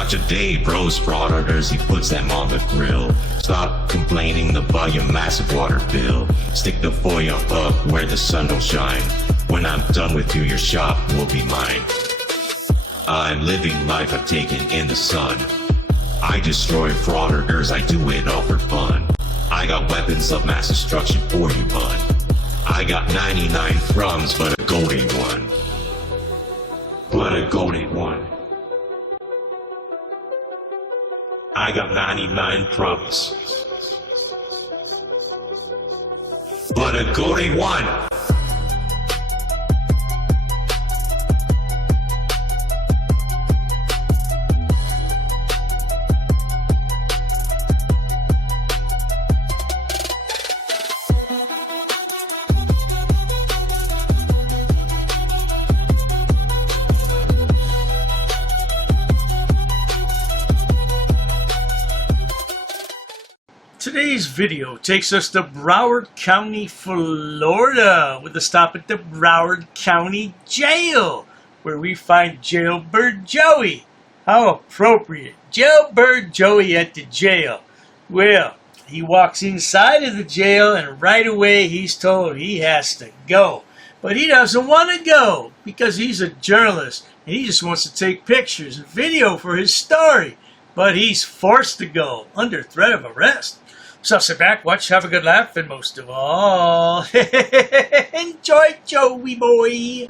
Not today, bros, frauditors, he puts them on the grill. Stop complaining about your massive water bill. Stick the foil up where the sun don't shine. When I'm done with you, your shop will be mine. I'm living life I've taken in the sun. I destroy frauditors, I do it all for fun. I got weapons of mass destruction for you, bud. I got 99 crumbs, but a gold ain't one. But a gold ain't one. I got 99 crumbs, but a gold ain't one. Today's video takes us to Broward County, Florida, with a stop at the Broward County Jail, where we find Jailbird Joey. How appropriate. Jailbird Joey at the jail. Well, he walks inside of the jail and right away he's told he has to go. But he doesn't want to go because he's a journalist and he just wants to take pictures and video for his story. But he's forced to go under threat of arrest. So sit back, watch, have a good laugh, and most of all, enjoy Joey boy.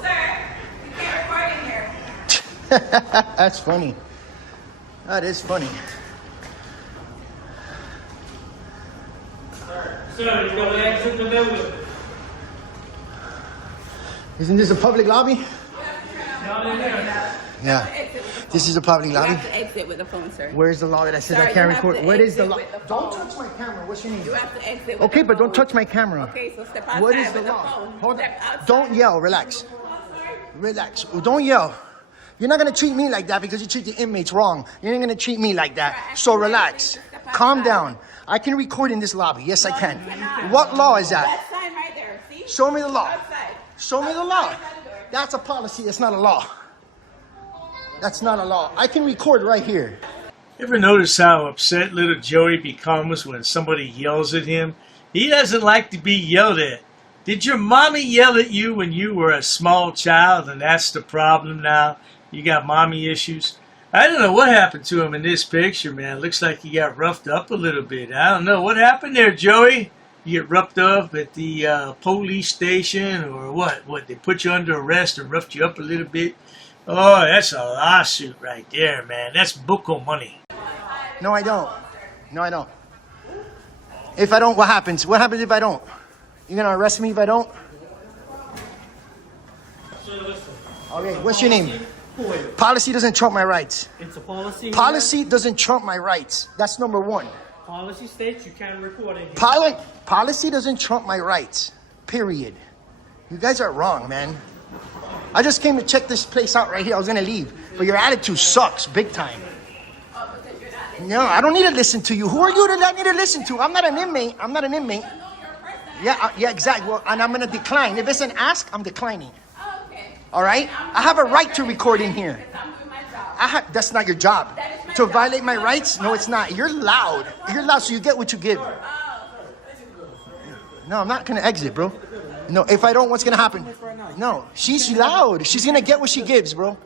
Sir, you can't record in here. That's funny. That is funny. Sir, you go exit the building. Isn't this a public lobby? Not in there. Yeah. This is a public You lobby. have to exit with the phone, sir. Where's the law that says Sir, I you can't have record? to What is the exit law? with the Don't phone. touch my camera. What's your name? You have to exit with Okay, the but don't phone. touch my camera. Okay, so step outside What is the with law? phone. Hold Step on. outside. Don't yell. Relax. Relax. Don't yell. You're not gonna treat me like that because you treat the inmates wrong. You're not gonna treat me like that. So relax. Calm down. I can record in this lobby. Yes, I can. What law is that? That sign right there. See? Show me the law. Outside. Show me the law. That's a policy. That's not a law. That's not a law. I can record right here. Ever notice how upset little Joey becomes when somebody yells at him? He doesn't like to be yelled at. Did your mommy yell at you when you were a small child and that's the problem now? You got mommy issues? I don't know what happened to him in this picture, man. Looks like he got roughed up a little bit. I don't know. What happened there, Joey? You get roughed up at the police station or what? What, they put you under arrest and roughed you up a little bit? Oh, that's a lawsuit right there, man. That's buco money. No, I don't. No, I don't. If I don't, what happens? What happens if I don't? You're gonna arrest me if I don't? Okay, what's your name? Policy doesn't trump my rights. It's a policy. Policy doesn't trump my rights. That's number one. Policy states you can't record it. Policy doesn't trump my rights. Period. You guys are wrong, man. I just came to check this place out right here. I was gonna leave, but your attitude sucks big time. No, I don't need to listen to you. Who are you that I need to listen to? I'm not an inmate. I'm not an inmate. Yeah, yeah, exactly. Well, and I'm gonna decline. If it's an ask, I'm declining. All right? I have a right to record in here. That's not your job. To violate my rights? No, it's not. You're loud. You're loud, so you get what you give. No, I'm not gonna exit, bro. No, if I don't, what's gonna happen? No, she's loud. She's gonna get what she gives, bro.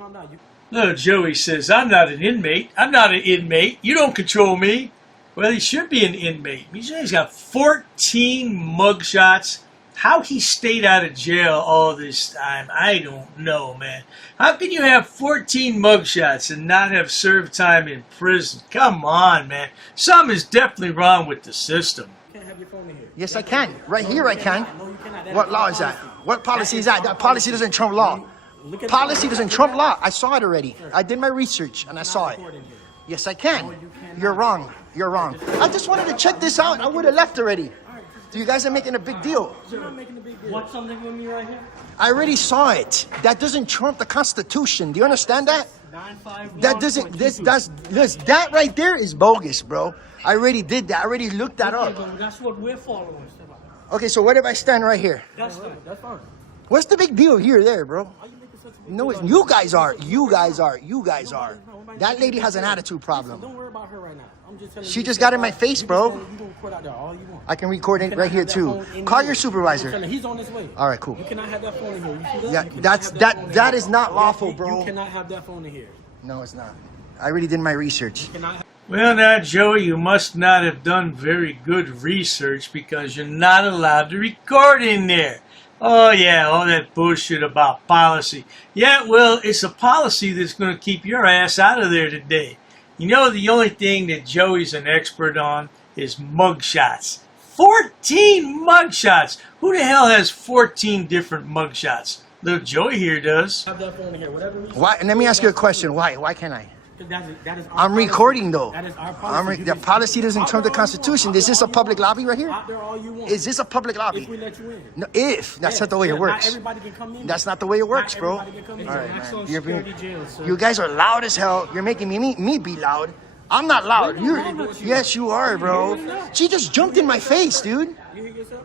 Little Joey says, I'm not an inmate. I'm not an inmate. You don't control me. Well, he should be an inmate. He's got 14 mugshots. How he stayed out of jail all this time, I don't know, man. How can you have 14 mugshots and not have served time in prison? Come on, man. Something is definitely wrong with the system. You can't have your phone in here. Yes, I can. Right here, I can. No, you cannot. What law is that? What policy is that? That policy doesn't trump law. Policy doesn't trump law. I saw it already. I did my research and I saw it. Yes, I can. You're wrong. You're wrong. I just wanted to check this out. I would have left already. You guys are making a big deal. You're not making a big deal. Watch something with me right here. I already saw it. That doesn't trump the Constitution. Do you understand that? That doesn't. That right there is bogus, bro. I already did that. I already looked that up. That's what we're following. Okay, so what if I stand right here? That's fine. That's fine. What's the big deal here, there, bro? Why you making such a big No, deal it's, out of you it? guys are. You guys are. You guys are. Nobody- That lady has an attitude Listen, problem. don't worry about her right now. I'm just telling She you. just got in my face, bro. You can record out there all you want. I can record it You right cannot here have that too. phone in Call here. your I'm supervisor. telling you, he's on his way. All right, cool. You cannot have that phone in here. You see that? Yeah, You cannot that's have that. phone in That here. is not lawful, bro. You cannot have that phone in here. No, it's not. I really did my research. You cannot have Well, now, Joey, you must not have done very good research because you're not allowed to record in there. Oh, yeah, all that bullshit about policy. Yeah, well, it's a policy that's going to keep your ass out of there today. You know, the only thing that Joey's an expert on is mugshots. 14 mugshots! Who the hell has 14 different mugshots? Little Joey here does. that phone in here. Whatever reason. Why? And let me ask you a question. Why? Why can't I? That is our I'm policy. recording though. That is our policy. The policy doesn't trump the Constitution. Is this a public lobby right here? Out there all you want. Is this a public If we lobby? let you in. No, if that's Yeah, not the way it yeah, works. Not everybody can come in. That's not the way it works, Not bro. everybody can come in. All right, Maximum man. You're being, security jail, sir. you guys are loud as hell. You're making me be loud. I'm not loud. We're not You're, loud with you. yes, you are, bro. She just jumped in my face, dude. You hear yourself?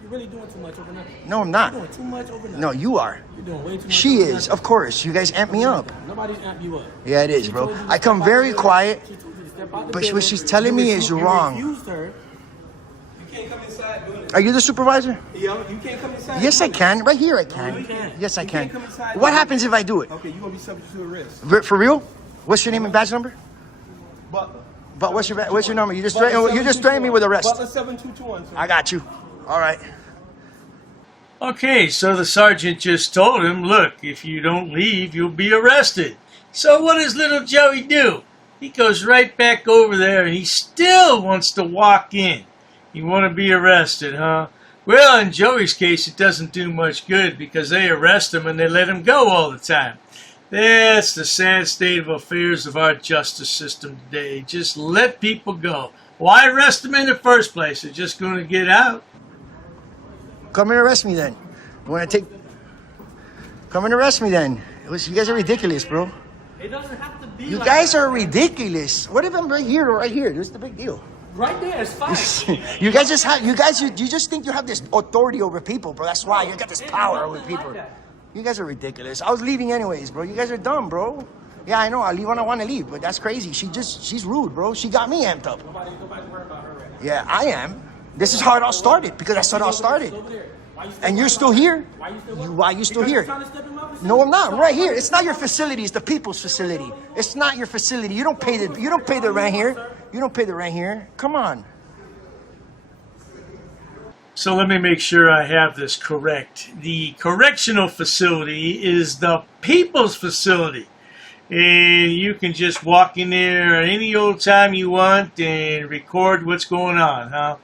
You're really doing too much over nothing. No, I'm not. You're doing too much over nothing. No, you are. You're doing way too much. She over is, nothing. of course. You guys amp me up. Nobody's amped you up. Yeah, it is, She bro. told you to I come step out very the quiet, building. She told you to step out the but building. what she's telling me is You wrong. refused her. You can't come inside doing it. Are you the supervisor? Yo, you can't come inside. Yes, I doing it. can. Right here, I you can. can't. Yes, I You can. can't come inside What doing happens if I do it? Okay, you're gonna be subject to arrest. For real? What's your name and badge number? Butler. But what's your number? You just threatened me with arrest. Butler 7221, sir. I got you. All right. Okay, so the sergeant just told him, look, if you don't leave, you'll be arrested. So what does little Joey do? He goes right back over there and he still wants to walk in. You want to be arrested, huh? Well, in Joey's case, it doesn't do much good because they arrest him and they let him go all the time. That's the sad state of affairs of our justice system today. Just let people go. Why arrest them in the first place? They're just going to get out. Come and arrest me then. Come and arrest me then. You guys are ridiculous, bro. It doesn't have to be You like guys that. are ridiculous. What if I'm right here or right here? What's the big deal? Right there, it's fine. You guys just think you have this authority over people, bro. That's why you got this power over people. You guys are ridiculous. I was leaving anyways, bro. You guys are dumb, bro. Yeah, I know. I leave when I want to leave, but that's crazy. She's rude, bro. She got me amped up. Nobody worry about her right now. Yeah, I am. This is how it all started because that's how it all started. Over there. Why you still And you're worried still about here. her? Why you still Why you still Because here? you're trying to step in my facility? No, I'm not. I'm right here. It's not your facility. It's the people's facility. It's not your facility. You don't pay the rent here. You don't pay the rent here. Come on. So let me make sure I have this correct. The correctional facility is the people's facility. And you can just walk in there any old time you want and record what's going on, huh?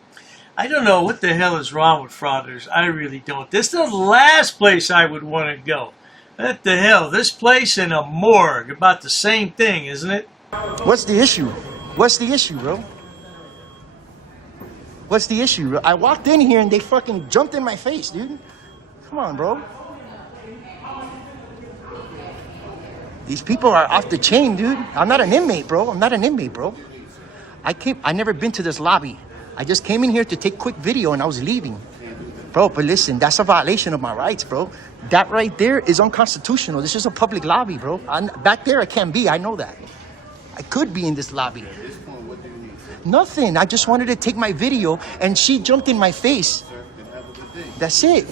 I don't know what the hell is wrong with frauditors. I really don't. This is the last place I would want to go. What the hell? This place and a morgue, about the same thing, isn't it? What's the issue? What's the issue, bro? What's the issue? I walked in here and they fucking jumped in my face, dude. Come on, bro. These people are off the chain, dude. I'm not an inmate, bro. I'm not an inmate, bro. I never been to this lobby. I just came in here to take quick video and I was leaving. Bro, but listen, that's a violation of my rights, bro. That right there is unconstitutional. This is a public lobby, bro. Back there I can't be, I know that. I could be in this lobby. Nothing. I just wanted to take my video and she jumped in my face. That's it.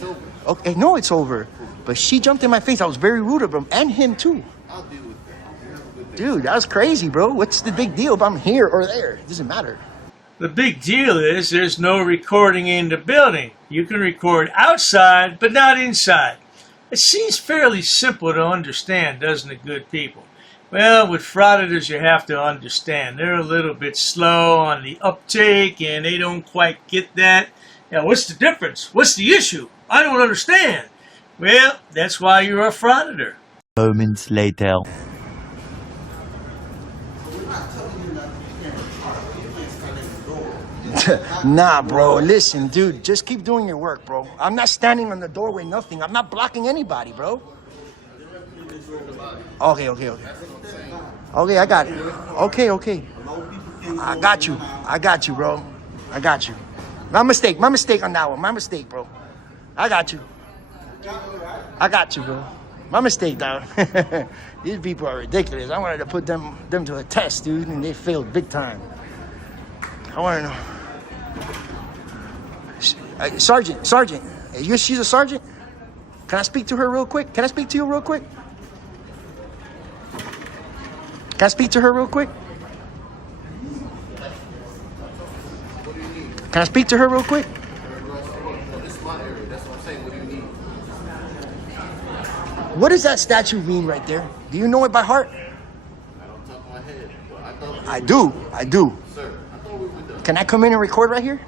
Okay, no, it's over. But she jumped in my face. I was very rude of him and him too. Dude, that was crazy, bro. What's the big deal if I'm here or there? It doesn't matter. The big deal is there's no recording in the building. You can record outside, but not inside. It seems fairly simple to understand, doesn't it, good people? Well, with frauditors, you have to understand. They're a little bit slow on the uptake, and they don't quite get that. Now, what's the difference? What's the issue? I don't understand. Well, that's why you're a frauditor. Moments later. Nah, bro. Listen, dude. Just keep doing your work, bro. I'm not standing on the doorway, nothing. I'm not blocking anybody, bro. Okay. Okay, I got it. Okay. I got you, bro. I got you. My mistake on that one. My mistake, bro. I got you. I got you, bro. My mistake, dog. These people are ridiculous. I wanted to put them to a test, dude, and they failed big time. I want to know. Sergeant, she's a sergeant? Can I speak to her real quick? Can I speak to you real quick? Can I speak to her real quick? Can I speak to her real quick? This is my area. That's what I'm saying. What do you need? What does that statue mean right there? Do you know it by heart? I don't top of my head. I thought I do. Sir, I thought we were done. Can I come in and record right here?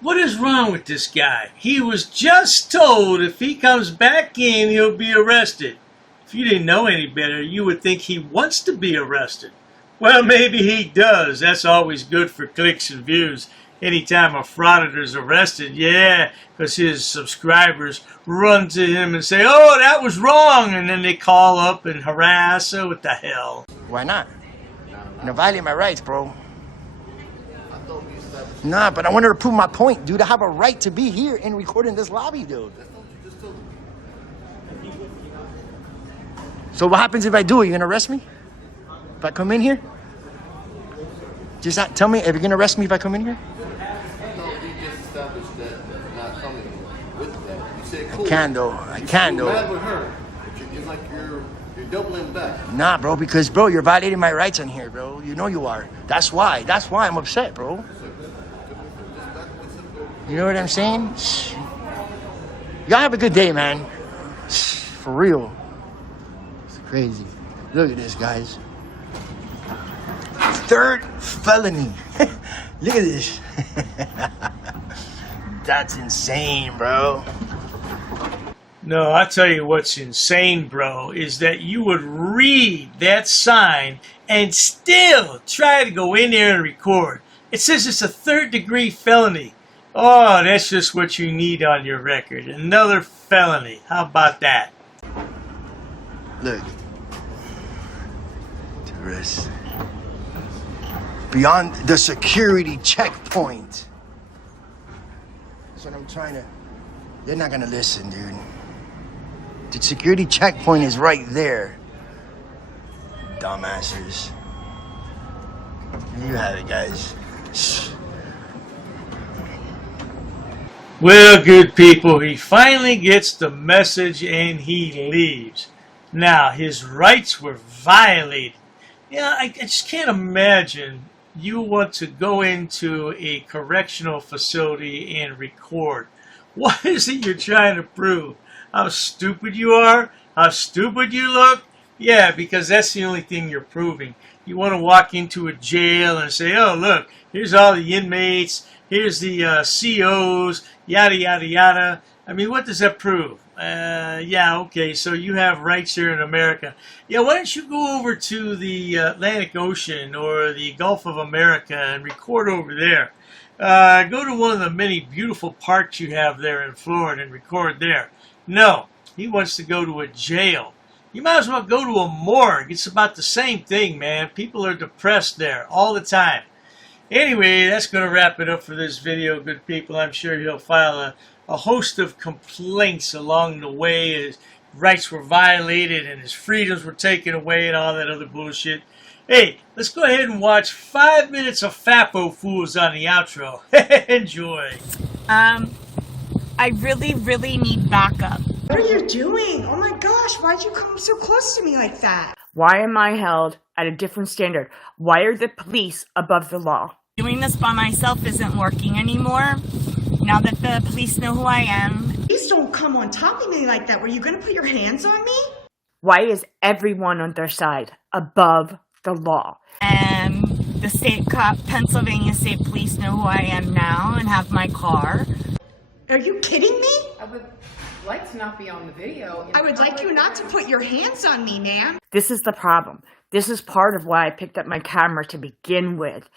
What is wrong with this guy? He was just told if he comes back in, he'll be arrested. If you didn't know any better, you would think he wants to be arrested. Well, maybe he does. That's always good for clicks and views. Anytime a frauditor's arrested, yeah, because his subscribers run to him and say, oh, that was wrong, and then they call up and harass. So what the hell? Why not? I'm gonna violate my rights, bro. Nah, but I wanted to prove my point, dude. I have a right to be here and record in this lobby, dude. So what happens if I do it? You gonna arrest me? If I come in here? Just not tell me if you're gonna arrest me if I come in here? No, we just established that you're not coming with that. You said cool. I can though. You're mad with her. It's like you're doubling back. Nah, bro, because, bro, you're violating my rights on here, bro. You know you are. That's why I'm upset, bro. You know what I'm saying? Y'all have a good day, man. For real. It's crazy. Look at this, guys. 3rd felony. Look at this. That's insane, bro. No, I'll tell you what's insane, bro, is that you would read that sign and still try to go in there and record. It says it's a 3rd-degree felony. Oh, that's just what you need on your record. Another felony. How about that? Look. Tourists. Beyond the security checkpoint. That's what I'm trying to... They're not gonna listen, dude. The security checkpoint is right there. Dumbasses. There you have it, guys. Well, good people, he finally gets the message and he leaves. Now, his rights were violated. Yeah, I just can't imagine you want to go into a correctional facility and record. What is it you're trying to prove? How stupid you are? How stupid you look? Yeah, because that's the only thing you're proving. You want to walk into a jail and say, oh, look, here's all the inmates, here's the COs, yada, yada, yada. I mean, what does that prove? Yeah, okay, so you have rights here in America. Yeah, why don't you go over to the Atlantic Ocean or the Gulf of America and record over there? Go to one of the many beautiful parks you have there in Florida and record there. No, he wants to go to a jail. You might as well go to a morgue. It's about the same thing, man. People are depressed there all the time. Anyway, that's going to wrap it up for this video, good people. I'm sure he'll file a host of complaints along the way. His rights were violated and his freedoms were taken away and all that other bullshit. Hey, let's go ahead and watch 5 minutes of Fapo Fools on the outro. Enjoy. I really, really need backup. What are you doing? Oh my gosh, why'd you come so close to me like that? Why am I held at a different standard? Why are the police above the law? Doing this by myself isn't working anymore. Now that the police know who I am. Please don't come on top of me like that. Were you going to put your hands on me? Why is everyone on their side above the law? And the Pennsylvania State Police know who I am now and have my car. Are you kidding me? I would like to not be on the video. I would like you not to put your hands on me, ma'am. This is the problem. This is part of why I picked up my camera to begin with.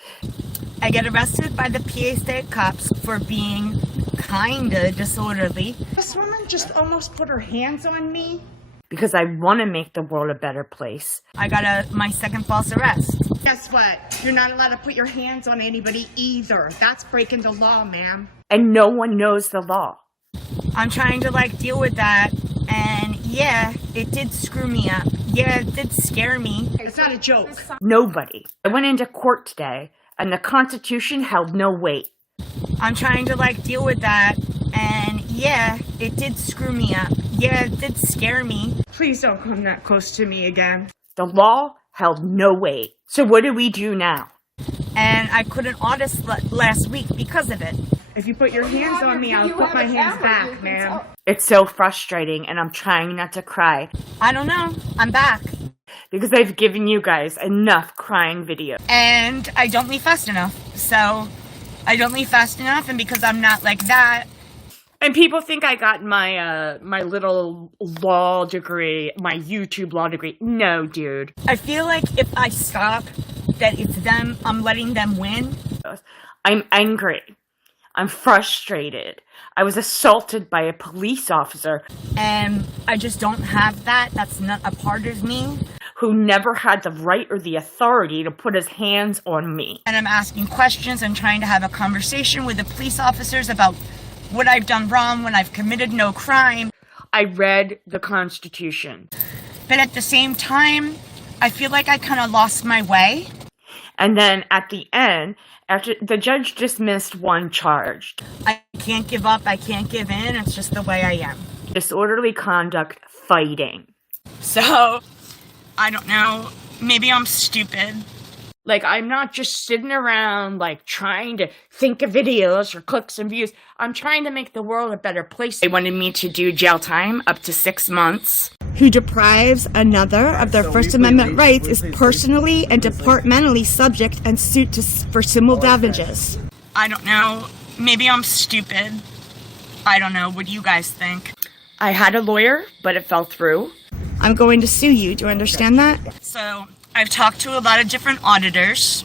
I get arrested by the PA State cops for being kinda disorderly. This woman just almost put her hands on me. Because I want to make the world a better place. I got my second false arrest Guess what? You're not allowed to put your hands on anybody either. That's breaking the law, ma'am. And no one knows the law. I'm trying to like deal with that, and yeah, it did screw me up. Yeah, it did scare me. It's not a joke. Nobody. I went into court today, and the Constitution held no weight. I'm trying to like deal with that, and yeah, it did screw me up. Yeah, it did scare me. Please don't come that close to me again. The law held no weight. So what do we do now? And I couldn't audit last week because of it. If you put your hands on me, I'll put my hands back, ma'am. It's so frustrating, and I'm trying not to cry. I don't know. I'm back. Because I've given you guys enough crying videos. And I don't leave fast enough. So, I don't leave fast enough, and because I'm not like that. And people think I got my, my little law degree, my YouTube law degree. No, dude. I feel like if I stop, that it's them, I'm letting them win. I'm angry. I'm frustrated. I was assaulted by a police officer. And I just don't have that. That's not a part of me. Who never had the right or the authority to put his hands on me. And I'm asking questions and trying to have a conversation with the police officers about what I've done wrong when I've committed no crime. I read the Constitution. But at the same time, I feel like I kind of lost my way. And then at the end, after the judge dismissed one charge. I can't give up, I can't give in, it's just the way I am. Disorderly conduct, fighting. So, I don't know, maybe I'm stupid. Like, I'm not just sitting around, like, trying to think of videos for clicks and views. I'm trying to make the world a better place. They wanted me to do jail time up to 6 months. Who deprives another of their First Amendment rights is personally and departmentally subject and sued for civil damages. I don't know. Maybe I'm stupid. I don't know. What do you guys think? I had a lawyer, but it fell through. I'm going to sue you. Do you understand that? So, I've talked to a lot of different auditors,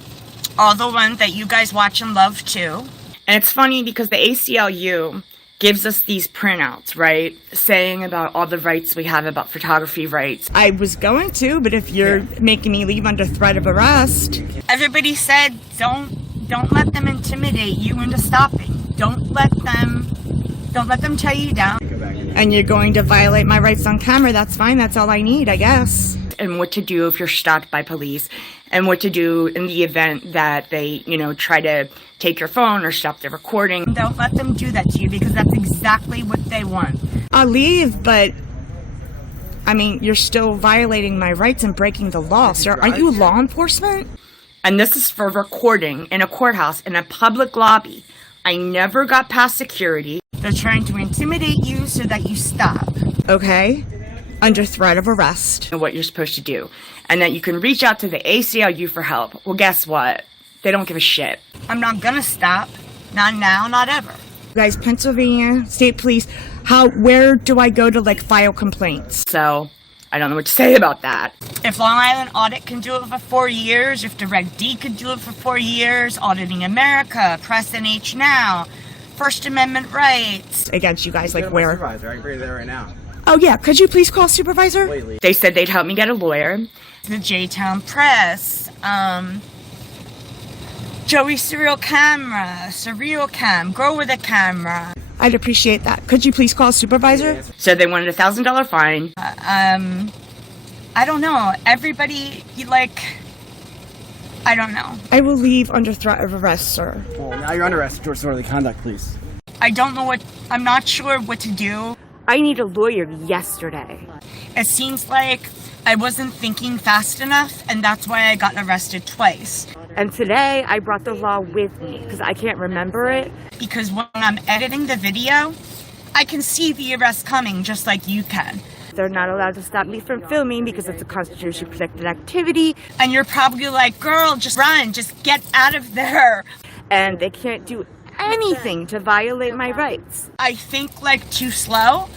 all the ones that you guys watch and love too. And it's funny because the ACLU gives us these printouts, right? Saying about all the rights we have about photography rights. I was going to, but if you're making me leave under threat of arrest. Everybody said, don't let them intimidate you into stopping. Don't let them tear you down. And you're going to violate my rights on camera, that's fine, that's all I need, I guess. And what to do if you're stopped by police, and what to do in the event that they, try to take your phone or stop the recording. Don't let them do that to you, because that's exactly what they want. I'll leave, but, you're still violating my rights and breaking the law, sir. Aren't you law enforcement? And this is for recording in a courthouse, in a public lobby. I never got past security. They're trying to intimidate you so that you stop. Okay. Under threat of arrest. What you're supposed to do. And that you can reach out to the ACLU for help. Well, guess what? They don't give a shit. I'm not gonna stop. Not now, not ever. You guys, Pennsylvania State Police, where do I go to, file complaints? So, I don't know what to say about that. If Long Island Audit can do it for 4 years, if Direct D could do it for 4 years, Auditing America, Press NH Now, First Amendment rights. Against you guys, where? Supervisor, I can agree there right now. Oh, yeah. Could you please call supervisor? They said they'd help me get a lawyer. The J-Town Press, Joey Serial Camera, Surreal Cam, Grow With A Camera. I'd appreciate that. Could you please call supervisor? So they wanted a $1,000 fine. I don't know. Everybody, I don't know. I will leave under threat of arrest, sir. Well, now you're under arrest for disorderly conduct, please. I don't know I'm not sure what to do. I need a lawyer yesterday. It seems like I wasn't thinking fast enough, and that's why I got arrested twice. And today, I brought the law with me, because I can't remember it. Because when I'm editing the video, I can see the arrest coming, just like you can. They're not allowed to stop me from filming because it's a constitution-protected activity. And you're probably like, girl, just run, just get out of there. And they can't do anything to violate my rights. I think too slow.